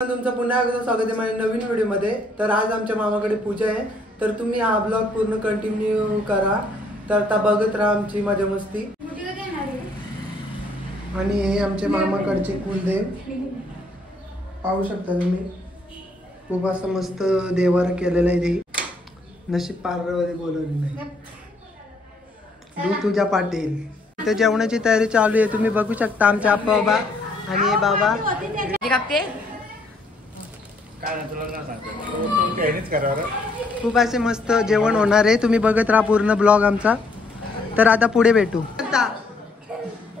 तुमचं पुन्हा एकदा स्वागत आहे माझ्या नवीन व्हिडिओमध्ये। तर आज आमच्या मामाकडे पूजा आहे, तर तुम्ही हा ब्लॉग पूर्ण कंटिन्यू करा। तर आता बघत राहा आमची मजा मस्ती। आणि हे आमचे मामाकडचे कुलदेव पाहू शकता तुम्ही, खूप असं मस्त देवारा केलेला आहे। ते नशीब पारवते बोलवली नाही तू तुझ्या पाटील। इथे जेवणाची तयारी चालू आहे, तुम्ही बघू शकता आमचे आप्पा बाबा आणि बाबा। खूप असे मस्त जेवण होणार आहे, तुम्ही बघत राहा पूर्ण ब्लॉग आमचा। तर आता पुढे भेटू।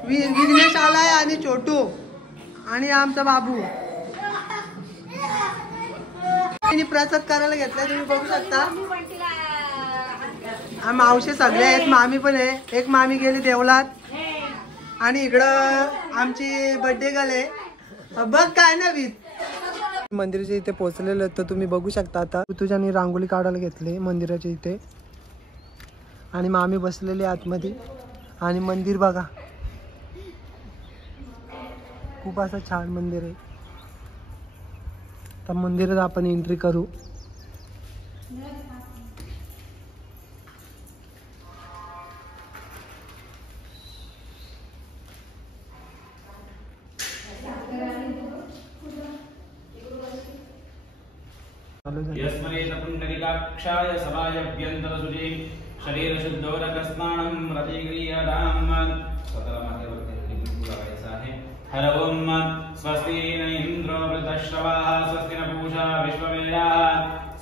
विघ्नेश आलाय आणि छोटू आणि आमचा बाबू प्रसाद करायला घेतलाय, तुम्ही बघू शकता। मावशी सगळे आहेत, मामी पण आहे। एक मामी गेली देवलात आणि इकडं आमची बर्थडे गर्ल आहे। बघ काय नवीन मंदिराच्या इथे पोहोचलेलं, तर तुम्ही बघू शकता। आता तुझ्यानी रांगोळी काढायला घेतली मंदिराच्या इथे आणि मामी बसलेली आतमध्ये। आणि मंदिर बघा, खूप असं छान मंदिर आहे। तर मंदिरात आपण एंट्री करू। यस्मरेत पुण्डरीकाक्षाय समायभ्यन्तरसुचि शरीर शुद्धोदकस्नानं प्रतिक्रियादां हर ओम स्वस्ति न इंद्रो वृतश्रवाः स्वस्ति न पूषा विश्ववेदाः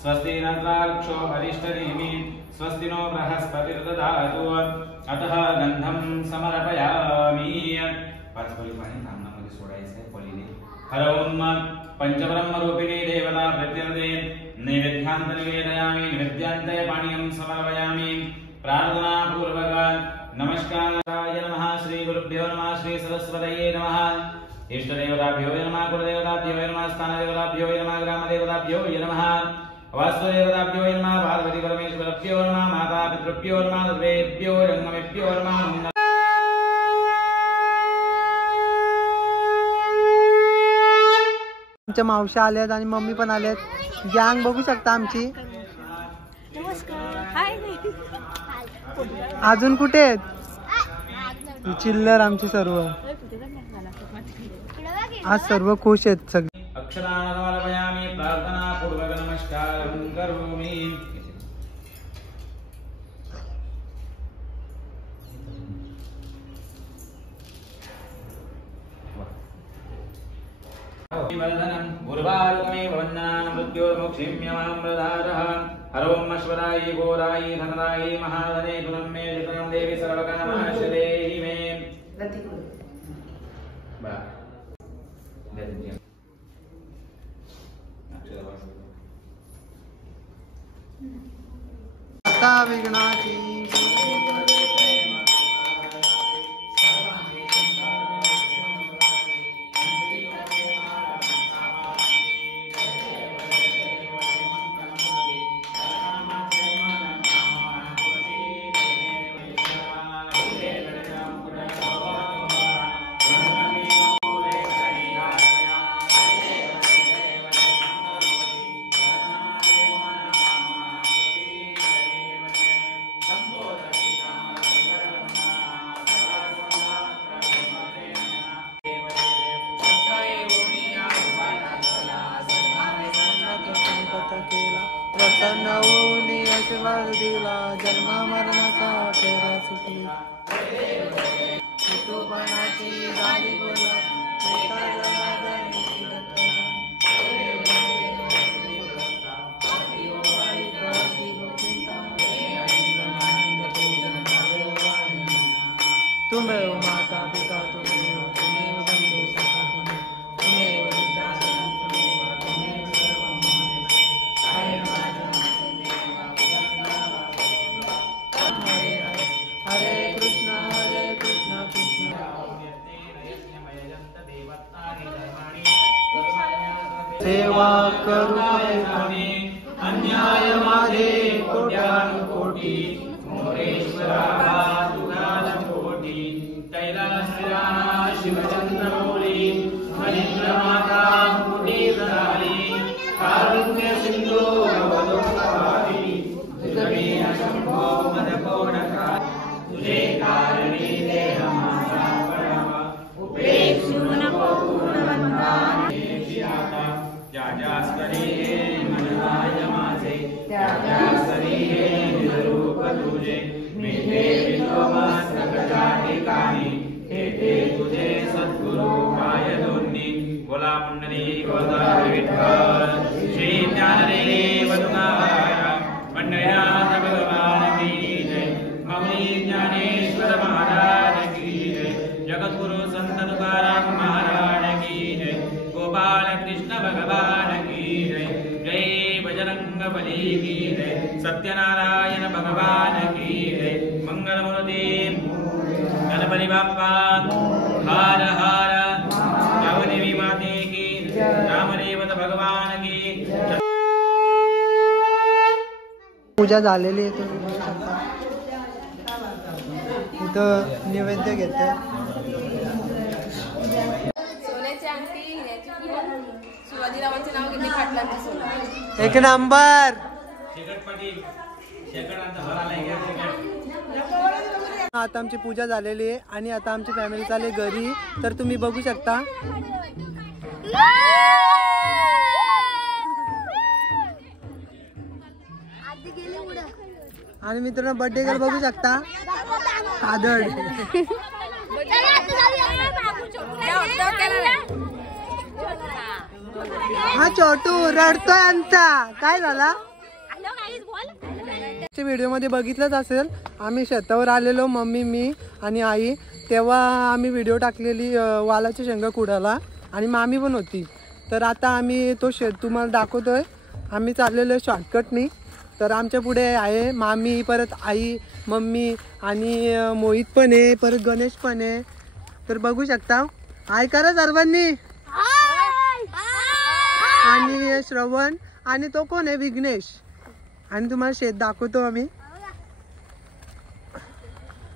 स्वस्ति न द्राक्षो अरिष्टनेमि स्वस्ति नो बृहस्पतिर्दधातु अतः गन्धं समर्पयामि। पाच पळी पाणी नामामध्ये सोडायचं पळीने। हर ओम पंचब्रह्मरूपिणी देवता प्रत्यर्थे नैवेद्यान्त निवेदयामि नैवेद्यान्ते पानीयं समर्पयामि। प्रार्थना पूर्वक नमस्काराय नमः, श्री गुरुभ्यो नमः, श्री सरस्वतये नमः। इष्ट देवताभ्यो नमः, कुलदेवताभ्यो नमः, स्थानदेवताभ्यो नमः, ग्रामदेवताभ्यो नमः, वास्तुदेवताभ्यो नमः, पार्वती परमेश्वरभ्यो नमः, माता पितृभ्यो नमः, सर्वेभ्यो जन्मभ्यो नमः। आमच्या मावशी आल्यात आणि मम्मी पण आल्यात, गँग बघू शकता आमची। अजून कुठे आहेत चिल्लर आमची सर्व? आज सर्व खुश आहेत सगळे। अक्षराणमर्पयामि प्रार्थना पूर्वक नमस्कारं करोमि। वर्धनम् उर्वारुकमेव वन्दनान् मृत्योर्मुक्षिम्यमामृतारः। हर ओम अश्वरायि घोरायि धनरायि महाधने गुणं मे जितां देवी सर्वकामाश्च देहि मे। आता विघ्नाची प्रसन्न होऊन आशीर्वाद दिला, जन्म मरणाचा फेरा चुकला, कुटुंबाची गाडी बोला तुम्ही माता पिता तुम्ही बंधू सखा तुम्ही हरे कृष्ण कृष्ण सेवा करू अन्याय माझे कोट्यानुकोटी मोरेश्वरा कैलास शिवचंद्रमौली हरिद्रमाता मुरलीधरा त्याच्यास्करी हे मनराय माझे त्याच्यास्करी हे निरूप तुझे मिटे विश्वमस्तकच्या ठिकाणी हे ते तुझे सद्गुरु पाय दोन्ही बोला पुंडली गोदार विठ्ठल श्री ज्ञानदेव तुकाराम पंढरीनाथ भगवान की जय मौली ज्ञानेश्वर महाराज की जय जगद्गुरु संत तुकाराम महाराज की जय गोपाल कृष्ण भगवान की जय जय बजरंग बली की जय सत्यनारायण भगवान की जय मंगलमूर्ती गणपती बाप्पा हार हार देवी माते की रामदेवत भगवान की पूजा झालेली आहे तुम्ही बघू शकता. इथं नैवेद्य घेते. सोन्याची अंगठी हिऱ्याची किरण शिवाजीरावांचे नाव घेतले पाटलांचे सोनं. एक नंबर. आता आमची पूजा झालेली आहे आणि आता आमची फॅमिली चालली घरी. तर तुम्ही बघू शकता आणि मित्रांनो बर्थडे गर्ल बघू शकता कादड. हा छोटू रडतोय आमचा. काय झाला व्हिडिओ मध्ये बघितलंच असेल. आम्ही शेतावर आलेलो मम्मी मी आणि आई. तेव्हा आम्ही व्हिडिओ टाकलेली वालाची शेंगा कुडाला आणि मामी पण होती. तर आता आम्ही तो शेत तुम्हाला दाखवतोय. आम्ही चाललेलो शॉर्टकटनी. तर आमच्या पुढे आहे मामी, परत आई, मम्मी आणि मोहित पण आहे, परत गणेश पण आहे. तर बघू शकता. हाय करा सर्वांनी. आणि श्रवण आणि तो कोण आहे विघ्नेश. आणि तुम्हाला शेत दाखवतो आम्ही.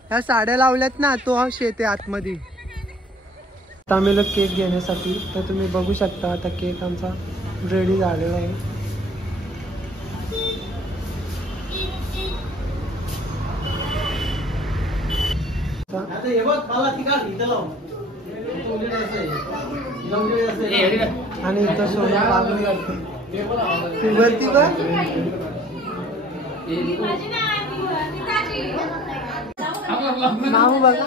ह्या साड्या लावल्यात ना तो शेत आहे आतमध्ये. आता आम्ही लोक केक घेण्यासाठी. तर तुम्ही बघू शकता आता केक आमचा रेडी झालेला आहे. आणि इथं सोनं पागली करते वरती बघ. मामू बघा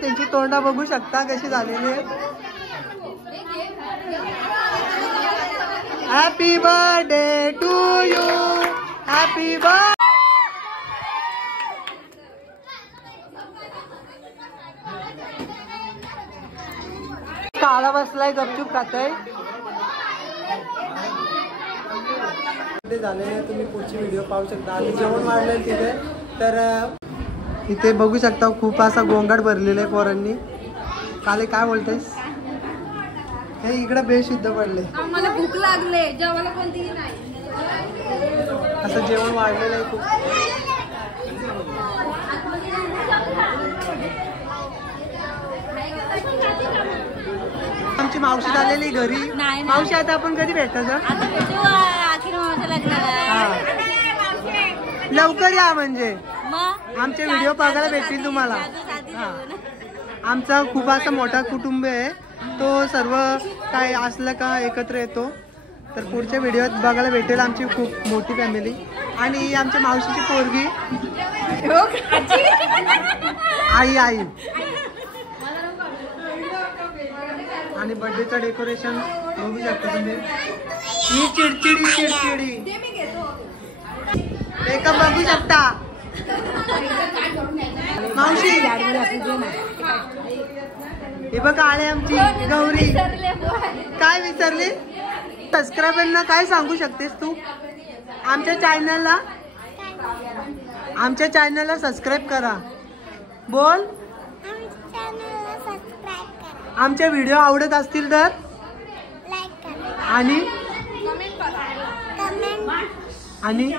त्यांची तोंडा बघू शकता कशी झालेली आहे. Happy birthday to you. Happy birthday. काळा बसलाय गपचूप खातोय. झालेले तुम्ही पुढची व्हिडिओ पाहू शकता. आम्ही जेवण वाढलंय तिथे. तर इथे बघू शकता खूप असा गोंगाट भरलेला आहे पोरांनी. काले काय बोलतेस. हे इकडे बेशुद्ध पडले. आम्हाला भूक लागले जेवायला कोणतीही नाही. असं जेवण वाढलेलं आहे खूप. आमची मावशी झालेली घरी. मावशी आता आपण कधी भेटायचं. लवकर या म्हणजे आमचे व्हिडिओ बघायला भेटतील तुम्हाला. आमचा खूप असा मोठा कुटुंब आहे. तो सर्व काय असलं का एकत्र येतो. तर पुढच्या व्हिडिओत बघायला भेटेल आमची खूप मोठी फॅमिली. आणि आमच्या मावशीची पोरगी आई आई. आणि बर्थडेचं डेकोरेशन बघू शकता तुम्ही. ही चिडचिडी चिडचिडी मेकअप बघू शकता. मावशी हे बघा आले आमची गौरी. काय विसरली. सबस्क्रायबरना काय सांगू शकतेस तू. आमच्या चॅनलला सबस्क्राईब करा. बोल. आमचे व्हिडिओ आवडत असतील तर लाईक करा आणि आणि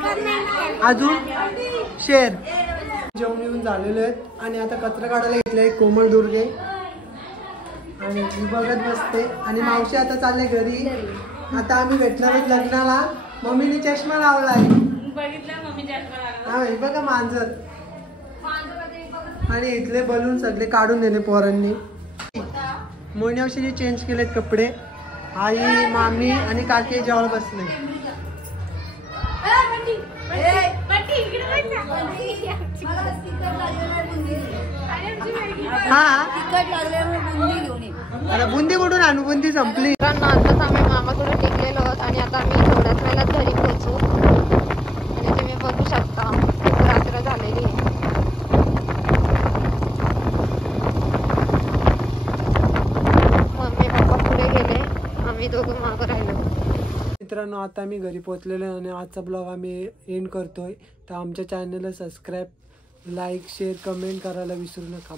अजून शेर. जेवण येऊन झालेले आहेत आणि आता कचरा काढायला घेतलाय कोमल दुर्गे आणि ती बघत बसते आणि मावशी आता चालले घरी. आता आम्ही भेटणार आहेत लग्नाला. मम्मीने चष्मा लावलाय हा बघा मांजर. आणि इथले बलून सगळे काढून दिले पोरांनी. मोनियावशीने चेंज केलेत कपडे. आई मामी आणि काकी जेवायला बसले. हा अरे बुंदी कुठून आणू? बुंदी संपली. मित्रांनो आताच आम्ही मामाकडे टिकलेलो आहोत आणि आता आम्ही थोड्याच वेळात घरी पोहोचू. आणि तुम्ही बघू शकता खूप रात्र झालेली आहे. मम्मी पप्पा पुढे गेले, आम्ही दोघं मागं राहिलो. मित्रांनो आता आम्ही घरी पोहोचलेलो आहे आणि आजचा ब्लॉग आम्ही एंड करतोय. तर आमच्या चॅनलला सबस्क्राईब, लाईक, शेअर, कमेंट करायला विसरू नका.